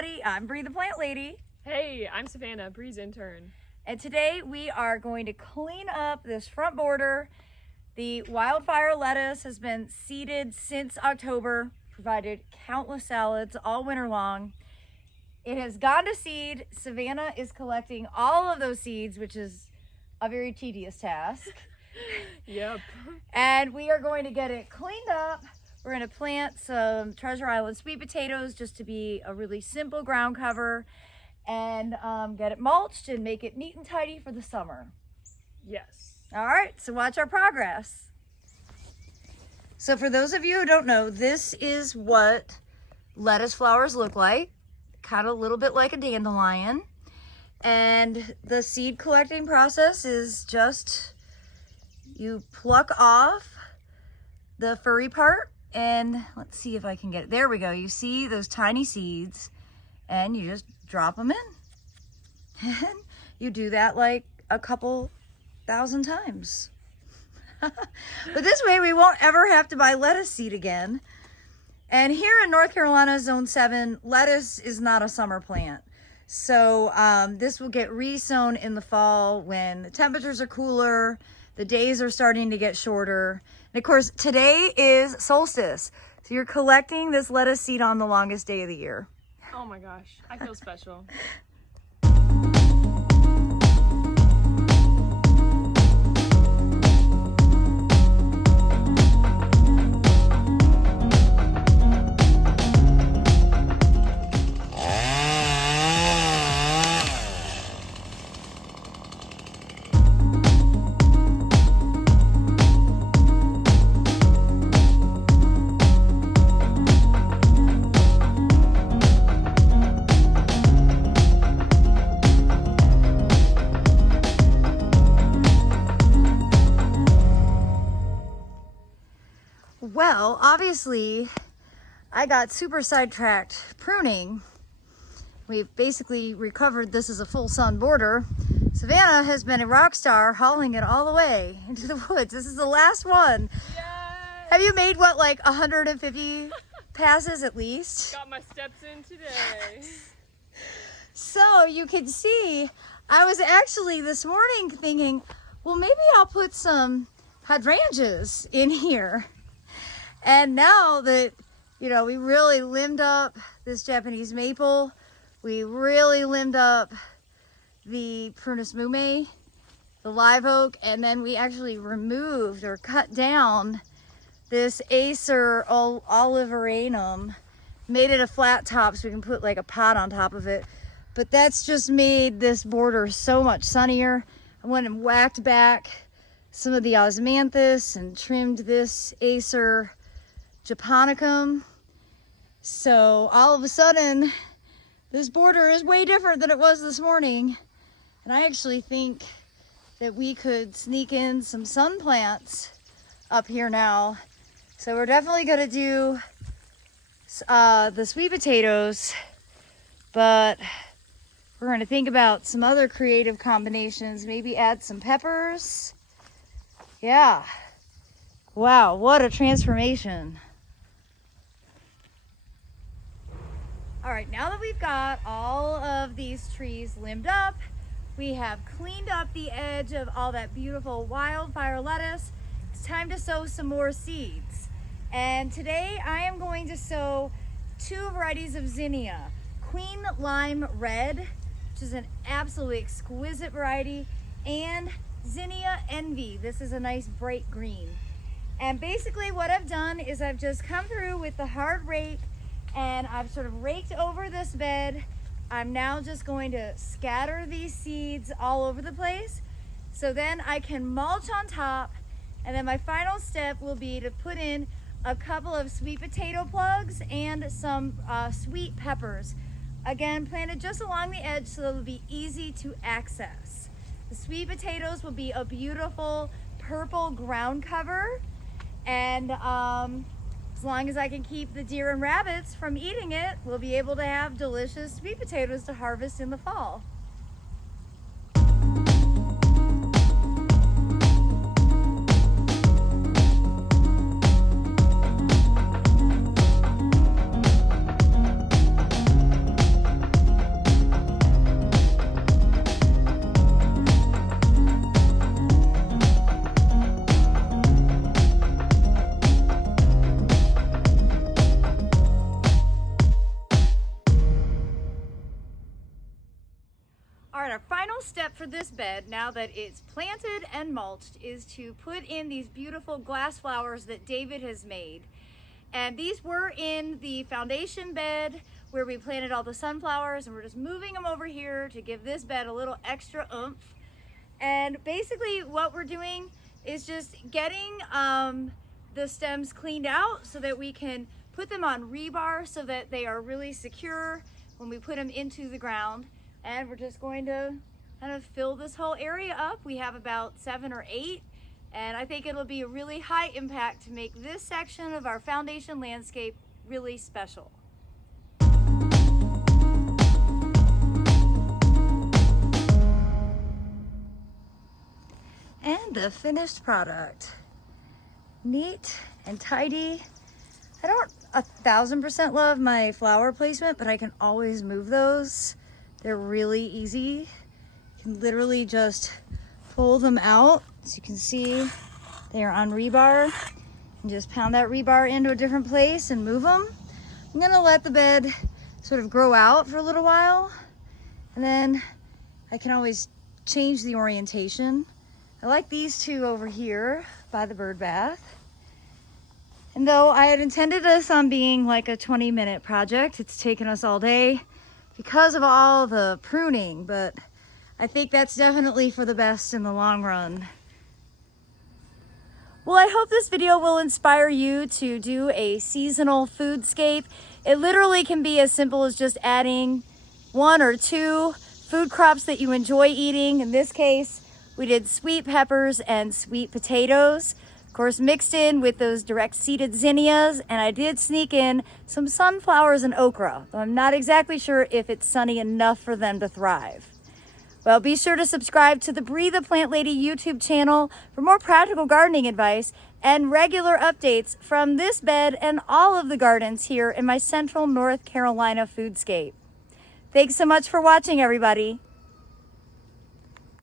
everybody, I'm Bree the Plant Lady. Hey, I'm Savannah, Bree's intern. And today we are going to clean up this front border. The wildfire lettuce has been seeded since October, provided countless salads all winter long. It has gone to seed. Savannah is collecting all of those seeds, which is a very tedious task. Yep. And we are going to get it cleaned up. We're going to plant some Treasure Island sweet potatoes just to be a really simple ground cover, and get it mulched and make it neat and tidy for the summer. Yes. All right, so watch our progress. So for those of you who don't know, this is what lettuce flowers look like. Kind of a little bit like a dandelion. And the seed collecting process is just you pluck off the furry part, and let's see if I can get it. There we go. You see those tiny seeds, and you just drop them in. And you do that like a couple thousand times. But this way we won't ever have to buy lettuce seed again. And here in North Carolina, Zone 7, lettuce is not a summer plant. So this will get re-sown in the fall when the temperatures are cooler, the days are starting to get shorter. And of course, today is solstice. So you're collecting this lettuce seed on the longest day of the year. Oh my gosh, I feel special. Well, obviously, I got super sidetracked pruning. We've basically recovered this as a full sun border. Savannah has been a rock star hauling it all the way into the woods. This is the last one. Yes! Have you made what, like 150 passes at least? Got my steps in today. So you can see, I was actually this morning thinking, well, maybe I'll put some hydrangeas in here. And now that, you know, we really limbed up this Japanese maple, we really limbed up the Prunus mume, the live oak, and then we actually removed or cut down this Acer oliveranum, made it a flat top so we can put like a pot on top of it. But that's just made this border so much sunnier. I went and whacked back some of the osmanthus and trimmed this Acer japonicum. So all of a sudden, this border is way different than it was this morning. And I actually think that we could sneak in some sun plants up here now. So we're definitely gonna do the sweet potatoes, but we're gonna think about some other creative combinations. Maybe add some peppers. Yeah. Wow, what a transformation. All right, now that we've got all of these trees limbed up, we have cleaned up the edge of all that beautiful wildfire lettuce. It's time to sow some more seeds. And today I am going to sow two varieties of zinnia. Queen Lime Red, which is an absolutely exquisite variety, and Zinnia Envy. This is a nice bright green. And basically what I've done is I've just come through with the hard rake and I've sort of raked over this bed. I'm now just going to scatter these seeds all over the place. So then I can mulch on top, and then my final step will be to put in a couple of sweet potato plugs and some sweet peppers. Again, planted just along the edge so they'll be easy to access. The sweet potatoes will be a beautiful purple ground cover, and as long as I can keep the deer and rabbits from eating it, we'll be able to have delicious sweet potatoes to harvest in the fall. right, our final step for this bed, now that it's planted and mulched, is to put in these beautiful glass flowers that David has made. And these were in the foundation bed where we planted all the sunflowers, and we're just moving them over here to give this bed a little extra oomph. And basically what we're doing is just getting the stems cleaned out so that we can put them on rebar so that they are really secure when we put them into the ground. And we're just going to kind of fill this whole area up. We have about 7 or 8, and I think it'll be a really high impact to make this section of our foundation landscape really special. And the finished product. Neat and tidy. I don't 1000% love my flower placement, but I can always move those. They're really easy. You can literally just pull them out. As you can see, they are on rebar. And just pound that rebar into a different place and move them. I'm gonna let the bed sort of grow out for a little while, and then I can always change the orientation. I like these two over here by the bird bath. And though I had intended this on being like a 20-minute project, it's taken us all day because of all the pruning, but I think that's definitely for the best in the long run. Well, I hope this video will inspire you to do a seasonal foodscape. It literally can be as simple as just adding 1 or 2 food crops that you enjoy eating. In this case, we did sweet peppers and sweet potatoes, of course mixed in with those direct seeded zinnias, and I did sneak in some sunflowers and okra. I'm not exactly sure if it's sunny enough for them to thrive. Well, be sure to subscribe to the Breathe a Plant Lady YouTube channel for more practical gardening advice and regular updates from this bed and all of the gardens here in my Central North Carolina foodscape. Thanks so much for watching, everybody.